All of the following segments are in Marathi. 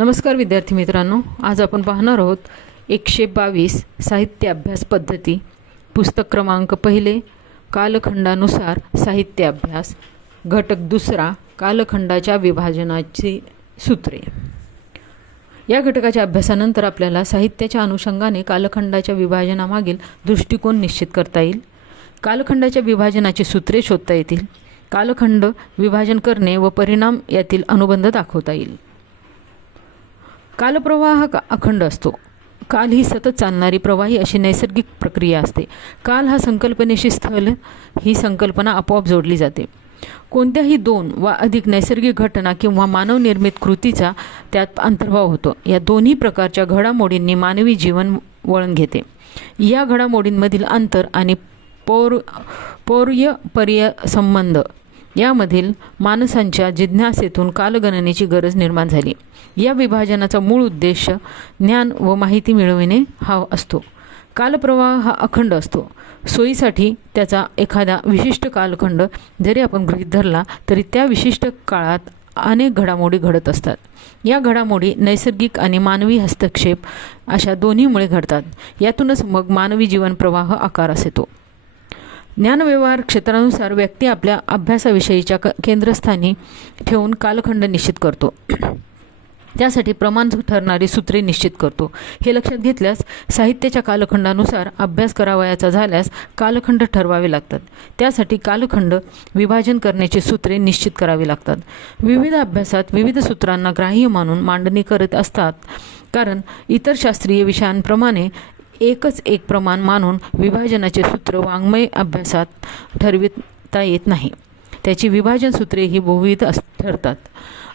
नमस्कार विद्यार्थी मित्रांनो, आज आपण पाहणार आहोत 122 साहित्य अभ्यास पद्धती, पुस्तक क्रमांक 1 कालखंडानुसार साहित्य अभ्यास, घटक 2 कालखंडाच्या विभाजनाची सूत्रे। या घटकाच्या अभ्यासानंतर आपल्याला साहित्याच्या अनुषंगाने कालखंडाच्या विभाजनामागील दृष्टिकोन निश्चित करता येईल, कालखंडाच्या विभाजनाची सूत्रे शोधता येतील, कालखंड विभाजन करणे व परिणाम यातील अनुबंध दाखवता येईल। कालप्रवाह अखंड असतो। काल ही सतत चालणारी प्रवाही अशी नैसर्गिक प्रक्रिया असते। काल हा संकल्पनेशी स्थल ही संकल्पना आपोआप जोडली जाते। कोणत्याही 2 वा अधिक नैसर्गिक घटना किंवा मानवनिर्मित कृतीचा त्यात अंतर्भाव होतो। या दोन्ही प्रकारच्या घडामोडींनी मानवी जीवन वळण घेते। या घडामोडींमधील अंतर आणि पौर्यपर्य संबंध यामधील माणसांच्या जिज्ञासेतून कालगणनेची गरज निर्माण झाली। या विभाजनाचा मूळ उद्देश ज्ञान व माहिती मिळविणे हा असतो। कालप्रवाह हा अखंड असतो। सोयीसाठी त्याचा एखादा विशिष्ट कालखंड जरी आपण गृहीत धरला तरी त्या विशिष्ट काळात अनेक घडामोडी घडत असतात। या घडामोडी नैसर्गिक आणि मानवी हस्तक्षेप अशा दोन्हीमुळे घडतात। यातूनच मग मानवी जीवन प्रवाह आकारास येतो। ज्ञानव्यवहार क्षेत्रानुसार व्यक्ती आपल्या अभ्यासाविषयीच्या केंद्रस्थानी ठेवून कालखंड निश्चित करतो। त्यासाठी प्रमाण ठरणारी सूत्रे निश्चित करतो। हे लक्षात घेतल्यास साहित्याच्या कालखंडानुसार अभ्यास करावयाचा झाल्यास कालखंड ठरवावे लागतात। त्यासाठी कालखंड विभाजन करण्याची सूत्रे निश्चित करावी लागतात। विविध अभ्यासात विविध सूत्रांना ग्राह्य मानून मांडणी करत असतात, कारण इतर शास्त्रीय विषयांप्रमाणे एकच एक प्रमाण मानून विभाजनाचे सूत्र वाङ्मय अभ्यासात ठरविता येत नाही। त्याची विभाजन सूत्रे ही बहुविध ठरतात।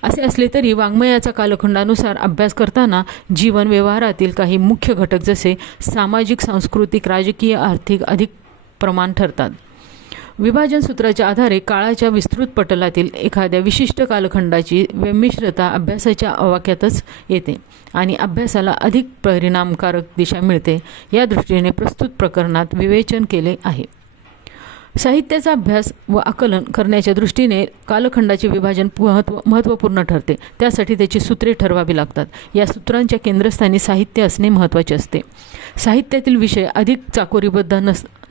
असे असले तरी वाङ्मयाचा कालखंडानुसार अभ्यास करताना जीवन व्यवहारातील काही मुख्य घटक जसे सामाजिक, सांस्कृतिक, राजकीय, आर्थिक अधिक प्रमाण ठरतात। विभाजन सूत्राच्या आधारे काळाच्या विस्तृत पटलातील एखाद्या विशिष्ट कालखंडाची व्यमिश्रता अभ्यासाच्या आवाक्यातच येते आणि अभ्यासाला अधिक परिणामकारक दिशा मिळते। या दृष्टीने प्रस्तुत प्रकरणात विवेचन केले आहे। साहित्याचा अभ्यास व आकलन करण्याच्या दृष्टीने कालखंडाचे विभाजन महत्त्वपूर्ण ठरते। त्यासाठी त्याची सूत्रे ठरवावी लागतात। या सूत्रांच्या केंद्रस्थानी साहित्य असणे महत्त्वाचे असते। साहित्यातील विषय अधिक चाकोरीबद्ध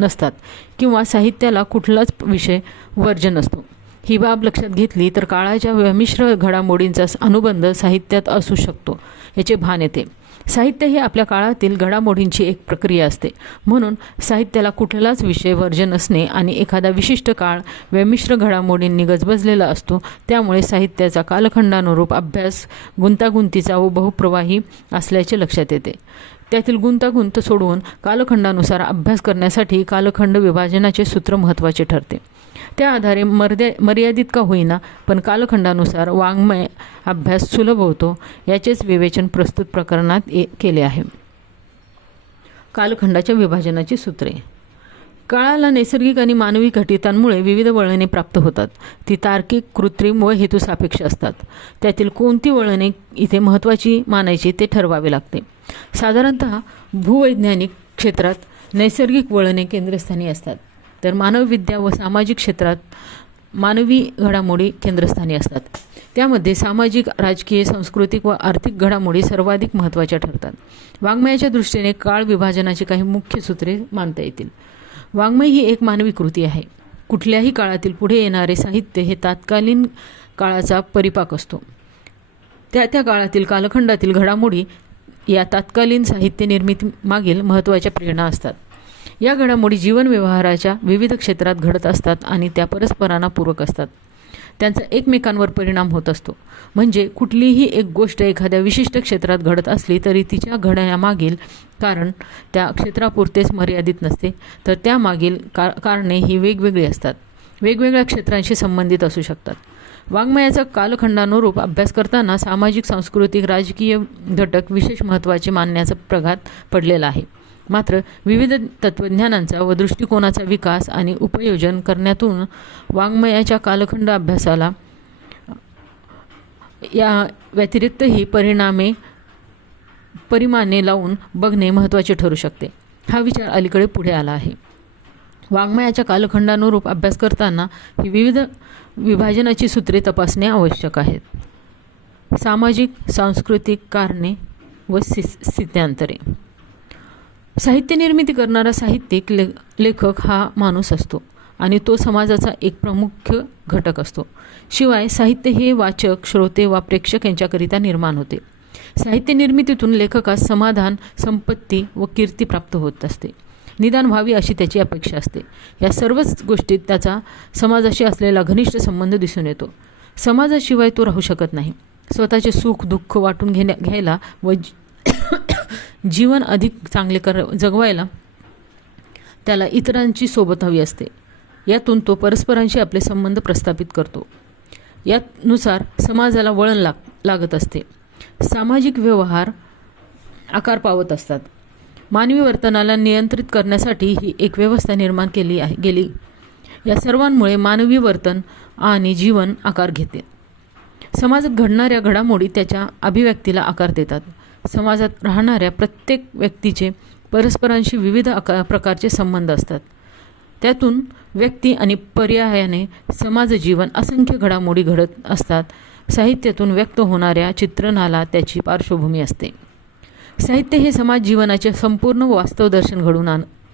नसतात किंवा साहित्याला कुठलाच विषय वर्ज्य नसतो। ही बाब लक्षात घेतली तर काळाच्या व्यामिश्र घडामोडींचा अनुबंध साहित्यात असू शकतो याचे भान येते। साहित्य हे आपल्या काळातील घडामोडींची एक प्रक्रिया असते, म्हणून साहित्याला कुठलाच विषय वर्ज्य नसणे आणि एखादा विशिष्ट काळ व्यामिश्र घडामोडींनी गजबजलेला असतो। त्यामुळे साहित्याचा कालखंडानुरूप अभ्यास गुंतागुंतीचा व बहुप्रवाही असल्याचे लक्षात येते। त्यातील गुंतागुंत सोडवून कालखंडानुसार अभ्यास करण्यासाठी कालखंड विभाजनाचे सूत्र महत्त्वाचे ठरते। त्या आधारे मर्यादित का होईना पण कालखंडानुसार वाङ्मय अभ्यास सुलभ होतो, याचेच विवेचन प्रस्तुत प्रकरणात केले आहे। कालखंडाच्या विभाजनाची सूत्रे। काळाला नैसर्गिक आणि मानवी घटितांमुळे विविध वळणे प्राप्त होतात। ती तार्किक, कृत्रिम व हेतुसापेक्ष असतात। त्यातील कोणती वळणे इथे महत्त्वाची मानायची ते ठरवावे लागते। साधारणतः भूवैज्ञानिक क्षेत्रात नैसर्गिक वळणे केंद्रस्थानी असतात, तर मानवविद्या व सामाजिक क्षेत्रात मानवी घडामोडी केंद्रस्थानी असतात। त्यामध्ये सामाजिक, राजकीय, सांस्कृतिक व आर्थिक घडामोडी सर्वाधिक महत्त्वाच्या ठरतात। वाङ्मयाच्या दृष्टीने काळ विभाजनाची काही मुख्य सूत्रे मांडता येतील। वाङ्मय ही एक मानवी कृती आहे। कुठल्याही काळातील पुढे येणारे साहित्य हे तत्कालीन काळाचा परिपाक असतो। त्या काळातील कालखंडातील घडामोडी या तत्कालीन साहित्य निर्मिती मागील महत्त्वाच्या प्रेरणा असतात। या घडामोडी जीवन व्यवहाराच्या विविध क्षेत्रात घडत असतात आणि त्या परस्परांना पूरक असतात। त्यांचा एकमेकांवर परिणाम होत असतो। म्हणजे कुठलीही एक गोष्ट एखाद्या विशिष्ट क्षेत्रात घडत असली तरी तिच्या घडण्यामागील कारण त्या क्षेत्रापुरतेच मर्यादित नसते, तर त्यामागील कारणे ही वेगवेगळी असतात, वेगवेगळ्या क्षेत्रांशी संबंधित असू शकतात। वाङ्मयाचा कालखंडानुरूप अभ्यास करताना सामाजिक, सांस्कृतिक, राजकीय घटक विशेष महत्त्वाचे मानण्याचा प्रघात पडलेला आहे। मात्र विविध तत्त्वज्ञानांचा व दृष्टिकोनाचा विकास आणि उपयोजन करण्यातून वाङ्मयाच्या कालखंड अभ्यासाला या व्यतिरिक्तही परिमाणे लावून बघणे महत्त्वाचे ठरू शकते। हा विचार अलीकडे पुढे आला आहे। वाङ्मयाच्या कालखंडानुरूप अभ्यास करताना ही विविध विभाजनाची सूत्रे तपासणे आवश्यक आहेत। सामाजिक सांस्कृतिक कारणे व स्थित्यांतरे. साहित्य निर्मिती करणारा साहित्यिक लेखक हा माणूस असतो आणि तो समाजाचा एक प्रमुख घटक असतो. शिवाय साहित्य हे वाचक, श्रोते वा प्रेक्षक यांच्याकरिता निर्माण होते. साहित्य निर्मितीतून लेखकास समाधान, संपत्ती व कीर्ती प्राप्त होत असते. निदान व्हावी अशी त्याची अपेक्षा असते. या सर्वच गोष्टीत त्याचा समाजाशी असलेला घनिष्ठ संबंध दिसून येतो. समाजाशिवाय तो राहू शकत नाही. स्वतःचे सुख दुःख वाटून घ्यायला व जीवन अधिक चांगले जगवायला त्याला इतरांची सोबत हवी असते. यातून तो परस्परांशी आपले संबंध प्रस्थापित करतो. यानुसार समाजाला वळण लागत असते. सामाजिक व्यवहार आकार पावत असतात. मानवी वर्तनाला नियंत्रित करण्यासाठी ही एक व्यवस्था निर्माण गेली. या सर्वांमुळे मानवी वर्तन आणि जीवन आकार घेते. समाजात घडणाऱ्या घडामोडी त्याच्या अभिव्यक्तीला आकार देतात. समाजात राहणाऱ्या प्रत्येक व्यक्तीचे परस्परांशी विविध प्रकारचे संबंध असतात. त्यातून व्यक्ती आणि पर्यायाने समाजजीवन असंख्य घडामोडी घडत असतात. साहित्यातून व्यक्त होणाऱ्या चित्रणाला त्याची पार्श्वभूमी असते. साहित्य हे समाज जीवनाचे संपूर्ण वास्तवदर्शन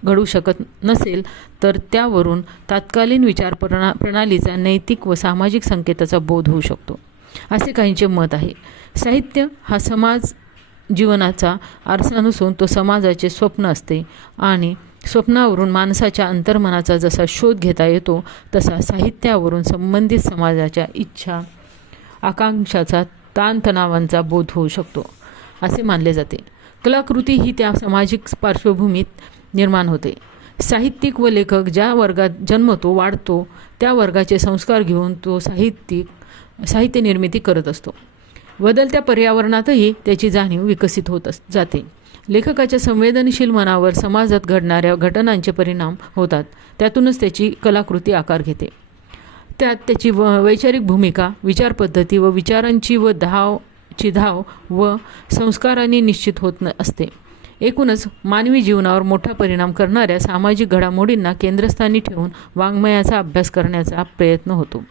घडू शकत नसेल तर त्यावरून तात्कालीन विचार प्रणालीचा नैतिक व सामाजिक संकेताचा बोध होऊ शकतो, असे काहींचे मत आहे. साहित्य हा समाज जीवनाचा आरसा नसून तो समाजाचे स्वप्न असते आणि स्वप्नावरून माणसाच्या अंतर्मनाचा जसा शोध घेता येतो तसा साहित्यावरून संबंधित समाजाच्या इच्छा, आकांक्षाचा, ताणतणावांचा बोध होऊ शकतो, असे मानले जाते. कलाकृती ही त्या सामाजिक पार्श्वभूमीत निर्माण होते. साहित्यिक व लेखक ज्या वर्गात जन्मतो, वाढतो, त्या वर्गाचे संस्कार घेऊन तो साहित्य निर्मिती करत असतो. बदलत्या पर्यावरणातही त्याची जाणीव विकसित होत जाते. लेखकाच्या संवेदनशील मनावर समाजात घडणाऱ्या घटनांचे परिणाम होतात. त्यातूनच त्याची कलाकृती आकार घेते. त्यात त्याची वैचारिक भूमिका, विचारपद्धती व विचारांची धाव व संस्कारांनी निश्चित होत असते. एकूणच मानवी जीवनावर मोठा परिणाम करणाऱ्या सामाजिक घडामोडींना केंद्रस्थानी ठेवून वाङ्मयाचा अभ्यास करण्याचा प्रयत्न होतो.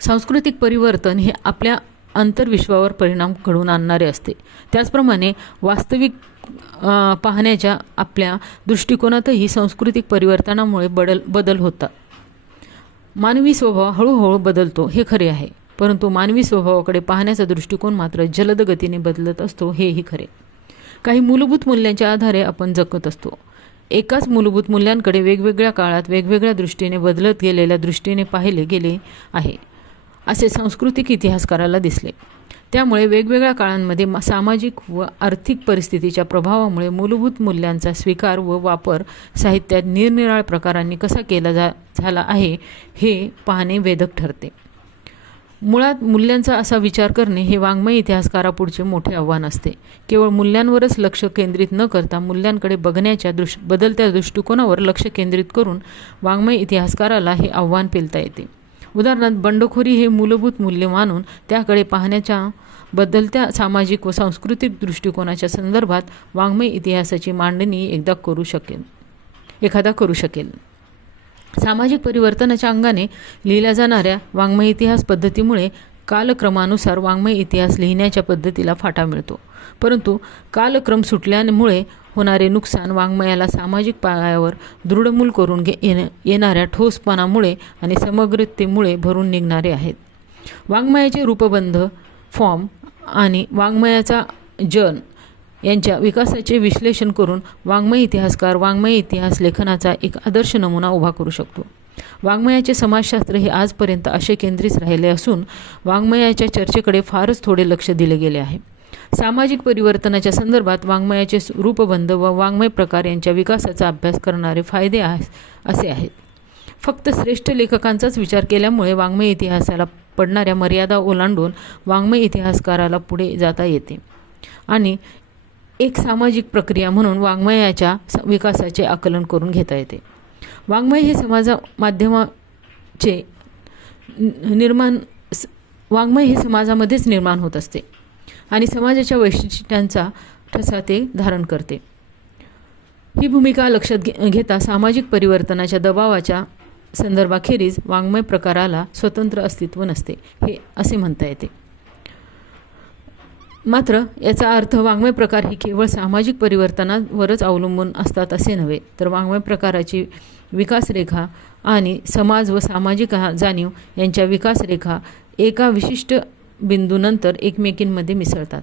सांस्कृतिक परिवर्तन हे आपल्या अंतर्विश्वावर परिणाम घडवून आणणारे असते. त्याचप्रमाणे वास्तविक पाहण्याच्या आपल्या दृष्टिकोनातही सांस्कृतिक परिवर्तनामुळे बदल होतात. मानवी स्वभाव हळूहळू बदलतो हे खरे आहे, परंतु मानवी स्वभावाकडे पाहण्याचा दृष्टिकोन मात्र जलद गतीने बदलत असतो हेही खरे. काही मूलभूत मूल्यांच्या आधारे आपण जगत असतो. एकाच मूलभूत मूल्यांकडे वेगवेगळ्या काळात वेगवेगळ्या दृष्टीने बदलत गेलेल्या दृष्टीने पाहिले गेले आहे, असे सांस्कृतिक इतिहासकाराला दिसले. त्यामुळे वेगवेगळ्या काळांमध्ये सामाजिक व आर्थिक परिस्थितीच्या प्रभावामुळे मूलभूत मूल्यांचा स्वीकार व वापर साहित्यात निरनिराळ्या प्रकारांनी कसा केला झाला आहे हे पाहणे वेधक ठरते. मुळात मूल्यांचा असा विचार करणे हे वाङ्मय इतिहासकारापुढचे मोठे आव्हान असते. केवळ मूल्यांवरच लक्ष केंद्रित न करता मूल्यांकडे बघण्याच्या बदलत्या दृष्टिकोनावर लक्ष केंद्रित करून वाङ्मय इतिहासकाराला हे आव्हान पेलता येते. उदाहरणार्थ, बंडखोरी हे मूलभूत मूल्य मानून त्याकडे पाहण्याच्या बदलत्या सामाजिक व सांस्कृतिक दृष्टिकोनाच्या संदर्भात वाङ्मय इतिहासाची मांडणी एखादा करू शकेल. सामाजिक परिवर्तनाच्या अंगाने लिहिल्या जाणाऱ्या वाङ्मय इतिहास पद्धतीमुळे कालक्रमानुसार वाङ्मय इतिहास लिहिण्याच्या पद्धतीला फाटा मिळतो. परंतु कालक्रम सुटल्यामुळे होणारे नुकसान वाङ्मयाला सामाजिक पायावर दृढमूल करून येणाऱ्या ठोसपणामुळे आणि समग्रतेमुळे भरून निघणारे आहेत. वाङ्मयाचे रूपबंध, फॉर्म आणि वाङ्मयाचा जन यांच्या विकासाचे विश्लेषण करून वाङ्मय इतिहासकार वाङ्मय इतिहास लेखनाचा एक आदर्श नमुना उभा करू शकतो. वाङ्मयाचे समाजशास्त्र हे आजपर्यंत असे केंद्रित राहिले असून वाङ्मयाच्या चर्चेकडे फारच थोडे लक्ष दिले गेले आहे. सामाजिक परिवर्तनाच्या संदर्भात वाङ्मयाचे रूपबंध व वाङ्मय प्रकार यांच्या विकासाचा अभ्यास करणारे फायदे असे आहेत. फक्त श्रेष्ठ लेखकांचाच विचार केल्यामुळे वाङ्मय इतिहासाला पडणाऱ्या मर्यादा ओलांडून वाङ्मय इतिहासकाराला पुढे जाता येते आणि एक सामाजिक प्रक्रिया म्हणून वाङ्मयाच्या विकासाचे आकलन करून घेता येते. वाङ्मय हे वाङ्मय हे समाजामध्येच निर्माण होत असते आणि समाजाच्या वैशिष्ट्यांचा ठसा ते धारण करते. ही भूमिका लक्षात घेता सामाजिक परिवर्तनाच्या दबावाच्या संदर्भाखेरीज वाङ्मय प्रकाराला स्वतंत्र अस्तित्व नसते हे असे म्हणता येते. मात्र याचा अर्थ वाङ्मय प्रकार हे केवळ सामाजिक परिवर्तनावरच अवलंबून असतात असे नव्हे, तर वाङ्मय प्रकाराची विकासरेखा आणि समाज व सामाजिक जाणीव यांच्या विकासरेखा एका विशिष्ट बिंदूनंतर एकमेकींमध्ये मिसळतात.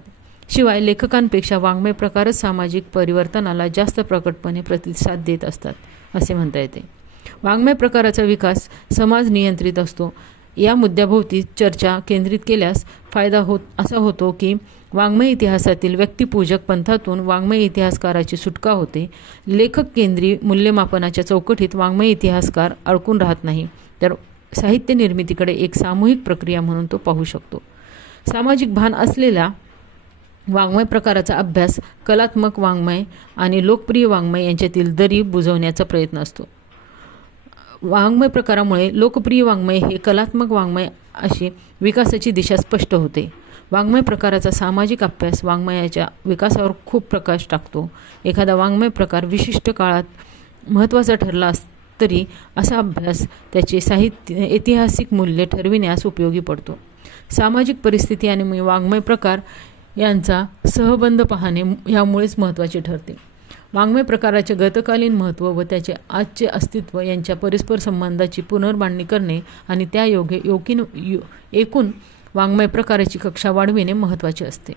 शिवाय लेखकांपेक्षा वाङ्मय प्रकारच सामाजिक परिवर्तनाला जास्त प्रकटपणे प्रतिसाद देत असतात असे म्हणता येते. वाङ्मय प्रकाराचा विकास समाज नियंत्रित असतो. या मुद्द्याभोवती चर्चा केंद्रित केल्यास फायदा असा होतो की वाङ्मय इतिहासातील व्यक्तिपूजक पंथातून वाङ्मय इतिहासकाराची सुटका होते. लेखक केंद्रीय मूल्यमापनाच्या चौकटीत वाङ्मय इतिहासकार अडकून राहत नाही, तर साहित्य निर्मितीकडे एक सामूहिक प्रक्रिया म्हणून तो पाहू शकतो. सामाजिक भान असलेल्या वाङ्मय प्रकाराचा अभ्यास कलात्मक वाङ्मय आणि लोकप्रिय वाङ्मय यांच्यातील दरी बुजवण्याचा प्रयत्न असतो. वाङ्मय प्रकारामुळे लोकप्रिय वाङ्मय हे कलात्मक वाङ्मय अशी विकासाची दिशा स्पष्ट होते. वाङ्मय प्रकाराचा सामाजिक अभ्यास वाङ्मयाच्या विकासावर खूप प्रकाश टाकतो. एखादा वाङ्मय प्रकार विशिष्ट काळात महत्त्वाचा ठरला तरी असा अभ्यास त्याचे ऐतिहासिक मूल्य ठरविण्यास उपयोगी पडतो. सामाजिक परिस्थिती आणि वाङ्मय प्रकार यांचा सहबंध पाहणे यामुळेच महत्त्वाचे ठरते. वाङ्मय प्रकाराचे गतकालीन महत्त्व व त्याचे आजचे अस्तित्व यांच्या परस्पर संबंधाची पुनर्मांडणी करणे आणि त्यायोगे एकूण वाङ्मय प्रकाराची कक्षा वाढविणे महत्त्वाचे असते.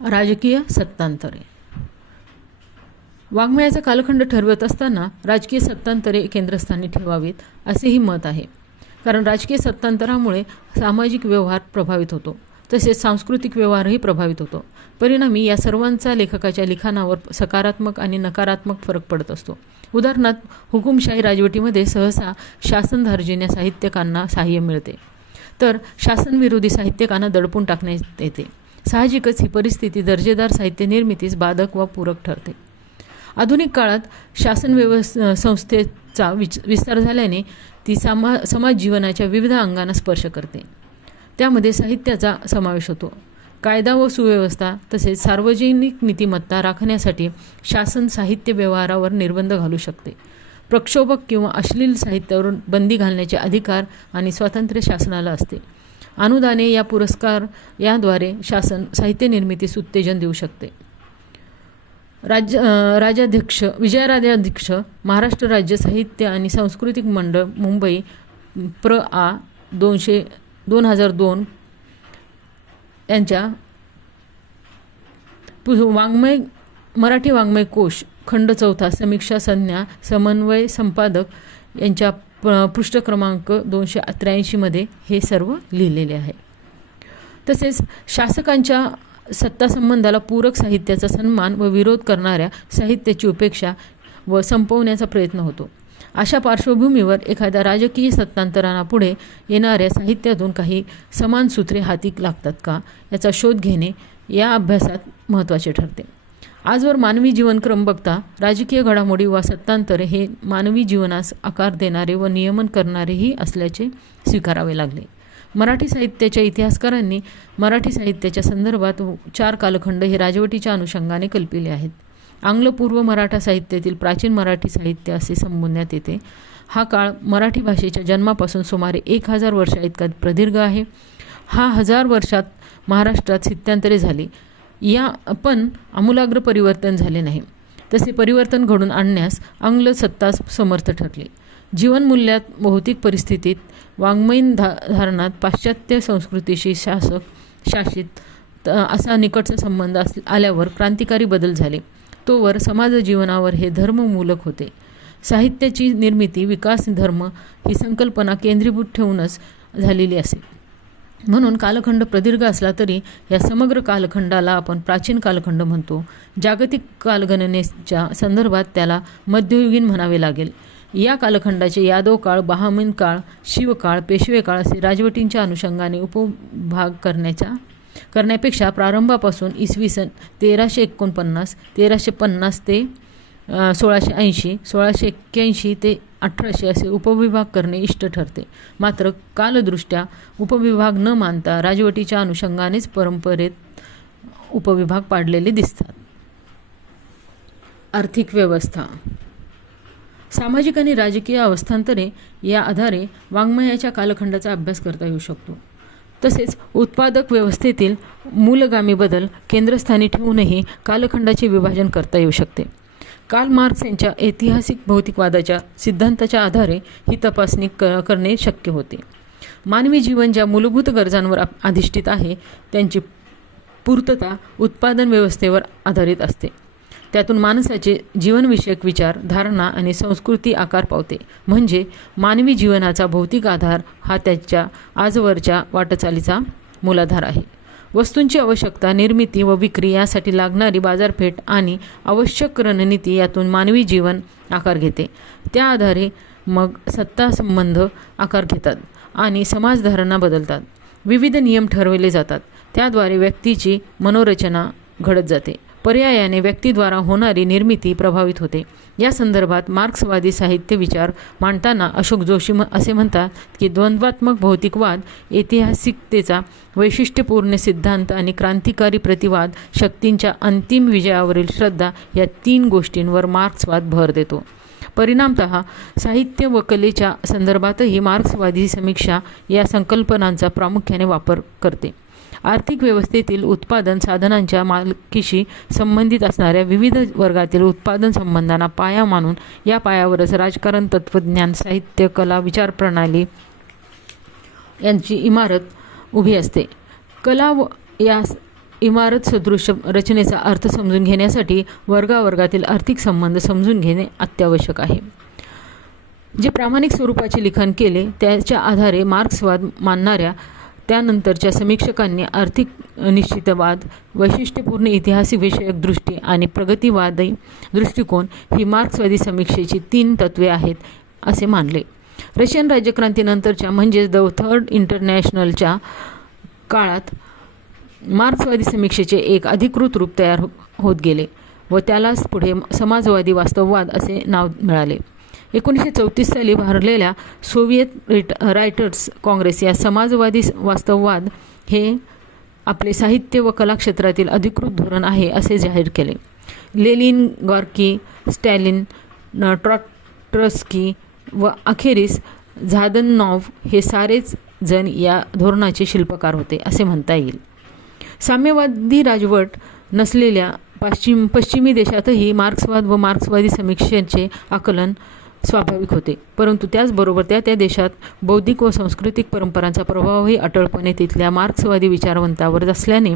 राजकीय सत्तांतरे. वाङ्मयाचा कालखंड ठरवत असताना राजकीय सत्तांतरे केंद्रस्थानी ठेवावीत असेही मत आहे. कारण राजकीय सत्तांतरामुळे सामाजिक व्यवहार प्रभावित होतो, तसेच सांस्कृतिक व्यवहारही प्रभावित होतो. परिणामी या सर्वांचा लेखकाच्या लिखाणावर सकारात्मक आणि नकारात्मक फरक पडत असतो. उदाहरणार्थ, हुकुमशाही राजवटीमध्ये सहसा शासनधार्जिण्या साहित्यिकांना सहाय्य मिळते, तर शासनविरोधी साहित्यिकांना दडपून टाकण्यात येते. साहजिकच ही परिस्थिती दर्जेदार साहित्य निर्मितीस बाधक व पूरक ठरते. आधुनिक काळात शासन संस्थेचा विस्तार झाल्याने ती समाज जीवनाच्या विविध अंगांना स्पर्श करते. त्यामध्ये साहित्याचा समावेश होतो. कायदा व सुव्यवस्था तसेच सार्वजनिक नीतिमत्ता राखण्यासाठी शासन साहित्य व्यवहारावर निर्बंध घालू शकते. प्रक्षोभक किंवा अश्लील साहित्यावर बंदी घालण्याचे अधिकार आणि स्वातंत्र्य शासनाला असते. अनुदाने या पुरस्कार याद्वारे शासन साहित्य निर्मितीस उत्तेजन देऊ शकते. विजयराजाध्यक्ष महाराष्ट्र राज्य साहित्य आणि सांस्कृतिक मंडळ मुंबई प्र. आ. 2002 यांच्या मराठी वाङ्मय कोश खंड 4 समीक्षा संज्ञा समन्वय संपादक यांच्या पृष्ठ क्रमांक 283 मध्ये हे सर्व लिहिलेले आहे. तसेच शासकांच्या सत्ता संबंधाला पूरक साहित्याचा सन्मान व विरोध करणाऱ्या साहित्याची उपेक्षा व संपवण्याचा प्रयत्न होतो. अशा पार्श्वभूमीवर एखाद्या राजकीय सत्तांतरापुढे येणाऱ्या साहित्यातून काही समान सूत्रे हाती लागतात का याचा शोध घेणे या अभ्यासात महत्त्वाचे ठरते. आजवर मानवी जीवनक्रम बघता राजकीय घडामोडी व सत्तांतरे हे मानवी जीवनास आकार देणारे व नियमन करणारेही असल्याचे स्वीकारावे लागले. मराठी साहित्याच्या इतिहासकारांनी मराठी साहित्याच्या संदर्भात 4 कालखंड हे राजवटीच्या अनुषंगाने कल्पिले आहेत. आंग्लपूर्व मराठा साहित्यातील प्राचीन मराठी साहित्य असे संबोधण्यात येते. हा काळ मराठी भाषेच्या जन्मापासून सुमारे 1000 वर्षा इतका प्रदीर्घ आहे. हा 1000 वर्षात महाराष्ट्रात स्थित्यांतरे झाली, पण आमूलाग्र परिवर्तन झाले नाही. तसे परिवर्तन घडून आणण्यास आंग्ल सत्ता समर्थ ठरली. जीवनमूल्यात, भौतिक परिस्थितीत, वाङ्मयीन धारणात पाश्चात्य संस्कृतीशी शासित असा निकटचा संबंध आल्यावर क्रांतिकारी बदल झाले. तोवर समाजजीवनावर हे धर्ममूलक होते. साहित्याची निर्मिती विकास धर्म ही संकल्पना केंद्रीभूत ठेवूनच झालेली असे. म्हणून कालखंड प्रदीर्घ असला तरी या समग्र कालखंडाला आपण प्राचीन कालखंड म्हणतो. जागतिक कालगणनेच्या संदर्भात त्याला मध्ययुगीन म्हणावे लागेल. या कालखंडाचे यादव काळ, बहामनी काळ, शिवकाळ, पेशवे काळ असे राजवटींच्या अनुषंगाने उपभाग करण्यापेक्षा प्रारंभापासून इसवी सन 1349, 1350 ते 1680, 1681 ते 1800 असे उपविभाग करणे इष्ट ठरते. मात्र कालदृष्ट्या उपविभाग न मानता राजवटीच्या अनुषंगानेच परंपरेत उपविभाग पाडलेले दिसतात. आर्थिक व्यवस्था. सामाजिक आणि राजकीय अवस्थांतरे या आधारे वाङ्मयाच्या कालखंडाचा अभ्यास करता येऊ शकतो. तसेच उत्पादक व्यवस्थेतील मूलगामी बदल केंद्रस्थानी ठेवूनही कालखंडाचे विभाजन करता येऊ शकते. कार्ल मार्क्स यांच्या ऐतिहासिक भौतिकवादाच्या सिद्धांताच्या आधारे ही तपासणी करणे शक्य होते. मानवी जीवन ज्या मूलभूत गरजांवर अधिष्ठित आहे त्यांची पूर्तता उत्पादन व्यवस्थेवर आधारित असते. त्यातून माणसाचे जीवनविषयक विचार, धारणा आणि संस्कृती आकार पावते. म्हणजे मानवी जीवनाचा भौतिक आधार हा त्याच्या आजवरच्या वाटचालीचा मूलाधार आहे. वस्तूंची आवश्यकता, निर्मिती व विक्री यासाठी लागणारी बाजारपेठ आणि आवश्यक रणनीती यातून मानवी जीवन आकार घेते. त्या आधारे मग सत्ता संबंध आकार घेतात आणि समाजधारणा बदलतात. विविध नियम ठरवले जातात. त्याद्वारे व्यक्तीची मनोरचना घडत जाते. पर्यायाने व्यक्तीद्वारा होणारी निर्मिती प्रभावित होते. या संदर्भात मार्क्सवादी साहित्य विचार मांडताना अशोक जोशी असे म्हणतात की द्वंद्वात्मक भौतिकवाद, ऐतिहासिकतेचा वैशिष्ट्यपूर्ण सिद्धांत आणि क्रांतिकारी प्रतिवाद शक्तींच्या अंतिम विजयावरील श्रद्धा या 3 गोष्टींवर मार्क्सवाद भर देतो. परिणामतः साहित्य व कलेच्या संदर्भातही मार्क्सवादी समीक्षा या संकल्पनांचा प्रामुख्याने वापर करते. आर्थिक व्यवस्थेतील उत्पादन साधनांच्या मालकीशी संबंधित असणाऱ्या विविध वर्गातील उत्पादन संबंधांना पाया मानून या पायावरच राजकारण, तत्त्वज्ञान, साहित्य, कला, विचारप्रणाली यांची इमारत उभी असते. कला या इमारत सदृश रचनेचा अर्थ समजून घेण्यासाठी वर्गावर्गातील आर्थिक संबंध समजून घेणे अत्यावश्यक आहे. जे प्रामाणिक स्वरूपाचे लिखाण केले त्याच्या आधारे मार्क्सवाद मानणाऱ्या त्यानंतरच्या समीक्षकांनी आर्थिक निश्चितवाद, वैशिष्ट्यपूर्ण ऐतिहासिक विषयक दृष्टी आणि प्रगतिवादी दृष्टिकोन ही मार्क्सवादी समीक्षेची 3 तत्वे आहेत असे मानले. रशियन राज्यक्रांतीनंतरच्या म्हणजेच द थर्ड इंटरनॅशनलच्या काळात मार्क्सवादी समीक्षेचे एक अधिकृत रूप तयार होत गेले व त्यालाच पुढे समाजवादी वास्तववाद असे नाव मिळाले. 1934 साली भरलेल्या सोव्हिएत रायटर्स काँग्रेस या समाजवादी वास्तववाद हे आपले साहित्य व कला क्षेत्रातील अधिकृत धोरण आहे असे जाहीर केले. लेनिन, गॉर्की, स्टॅलिन, ट्रॉट्स्की व अखेरीस झादननॉव्ह हे सारेच जण या धोरणाचे शिल्पकार होते असे म्हणता येईल. साम्यवादी राजवट नसलेल्या पश्चिमी देशातही मार्क्सवाद व मार्क्सवादी समीक्षेचे आकलन स्वाभाविक होते. परंतु त्याचबरोबर त्या देशात बौद्धिक व सांस्कृतिक परंपरांचा प्रभावही अटळपणे तिथल्या मार्क्सवादी विचारवंतावर असल्याने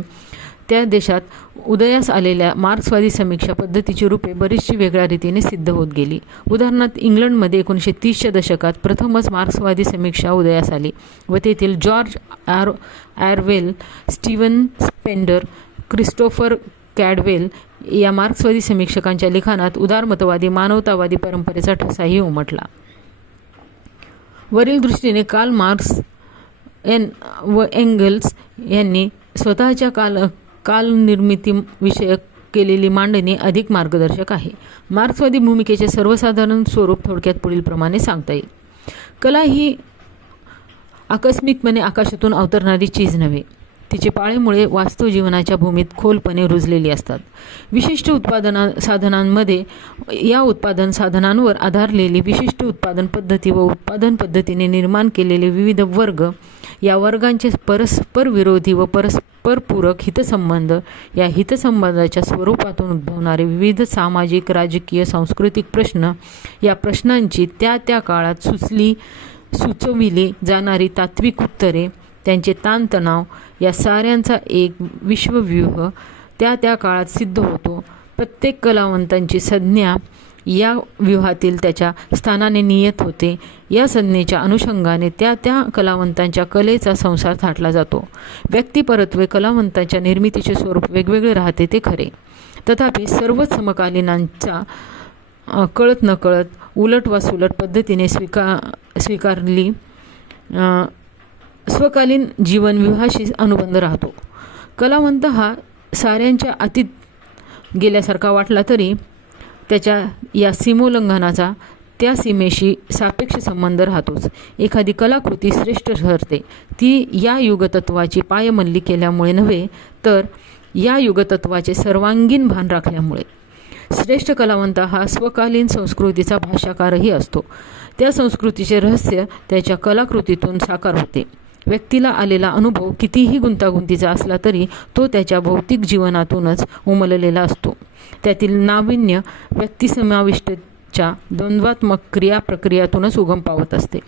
त्या देशात उदयास आलेल्या मार्क्सवादी समीक्षा पद्धतीची रूपे बरीचशी वेगळ्या रीतीने सिद्ध होत गेली. उदाहरणार्थ इंग्लंडमध्ये 1930च्या दशकात प्रथमच मार्क्सवादी समीक्षा उदयास आली व तेथील George Orwell, Stephen Spender, Christopher Caudwell या मार्क्सवादी समीक्षकांच्या लिखाणात उदारमतवादी, मानवतावादी परंपरेचा ठसाही उमटला. वरील दृष्टीने कार्ल मार्क्स व एंगल्स यांनी स्वतःच्या कालनिर्मितीविषयक केलेली मांडणी अधिक मार्गदर्शक आहे. मार्क्सवादी भूमिकेचे सर्वसाधारण स्वरूप थोडक्यात पुढीलप्रमाणे सांगता येईल. कला ही आकस्मिकपणे आकाशातून अवतरणारी चीज नव्हे. तिची पाळेमुळे वास्तव जीवनाच्या भूमीत खोलपणे रुजलेली असतात. विशिष्ट साधनांमध्ये या उत्पादन साधनांवर आधारलेली विशिष्ट उत्पादन पद्धती व उत्पादन पद्धतीने निर्माण केलेले विविध वर्ग, या वर्गांचे परस्पर विरोधी व परस्परपूरक हितसंबंध, या हितसंबंधाच्या स्वरूपातून उद्भवणारे विविध सामाजिक, राजकीय, सांस्कृतिक प्रश्न, या प्रश्नांची त्या काळात सुचविली जाणारी तात्विक उत्तरे, त्यांचे ताणतणाव, या साऱ्यांचा एक विश्वव्यूह त्या काळात सिद्ध होतो. प्रत्येक कलावंतांची संज्ञा या व्यूहातील त्याच्या स्थानाने नियत होते. या संज्ञेच्या अनुषंगाने त्या कलावंतांच्या कलेचा संसार थाटला जातो. व्यक्तिपरत्वे कलावंतांच्या निर्मितीचे स्वरूप वेगवेगळे राहते ते खरे, तथापि सर्वच समकालीनांचा कळत नकळत, उलट वा सुलट पद्धतीने स्वीकारली स्वकालीन जीवनव्यूहाशी अनुबंध राहतो. कलावंत हा साऱ्यांच्या अतीत गेल्यासारखा वाटला तरी त्याच्या या सीमोल्लंघनाचा त्या सीमेशी सापेक्ष संबंध राहतोच. एखादी कलाकृती श्रेष्ठ ठरते ती या युगतत्वाची पायमल्ली केल्यामुळे नव्हे, तर या युगतत्वाचे सर्वांगीण भान राखल्यामुळे. श्रेष्ठ कलावंत हा स्वकालीन संस्कृतीचा भाष्यकारही असतो. त्या संस्कृतीचे रहस्य त्याच्या कलाकृतीतून साकार होते. व्यक्तीला आलेला अनुभव कितीही गुंतागुंतीचा असला तरी तो त्याच्या भौतिक जीवनातूनच उमललेला असतो. त्यातील नाविन्य व्यक्तिसमाविष्टच्या द्वंद्वात्मक क्रियाप्रक्रियातूनच उगम पावत असते.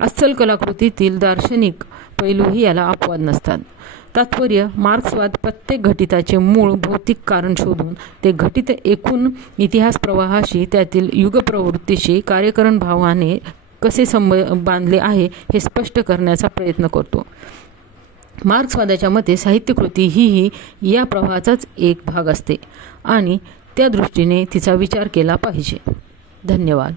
अस्सल कलाकृतीतील दार्शनिक पैलूही याला अपवाद नसतात. तात्पर्य मार्क्सवाद प्रत्येक घटिताचे मूळ भौतिक कारण शोधून ते घटित एकूण इतिहास प्रवाहाशी, त्यातील युगप्रवृत्तीशी कार्यकरण भावाने कसे बांधले आहे हे स्पष्ट करण्याचा प्रयत्न करतो. मार्क्सवादाच्या मते साहित्यकृती ही या प्रवाहाचाच एक भाग असते आणि त्या दृष्टीने तिचा विचार केला पाहिजे. धन्यवाद.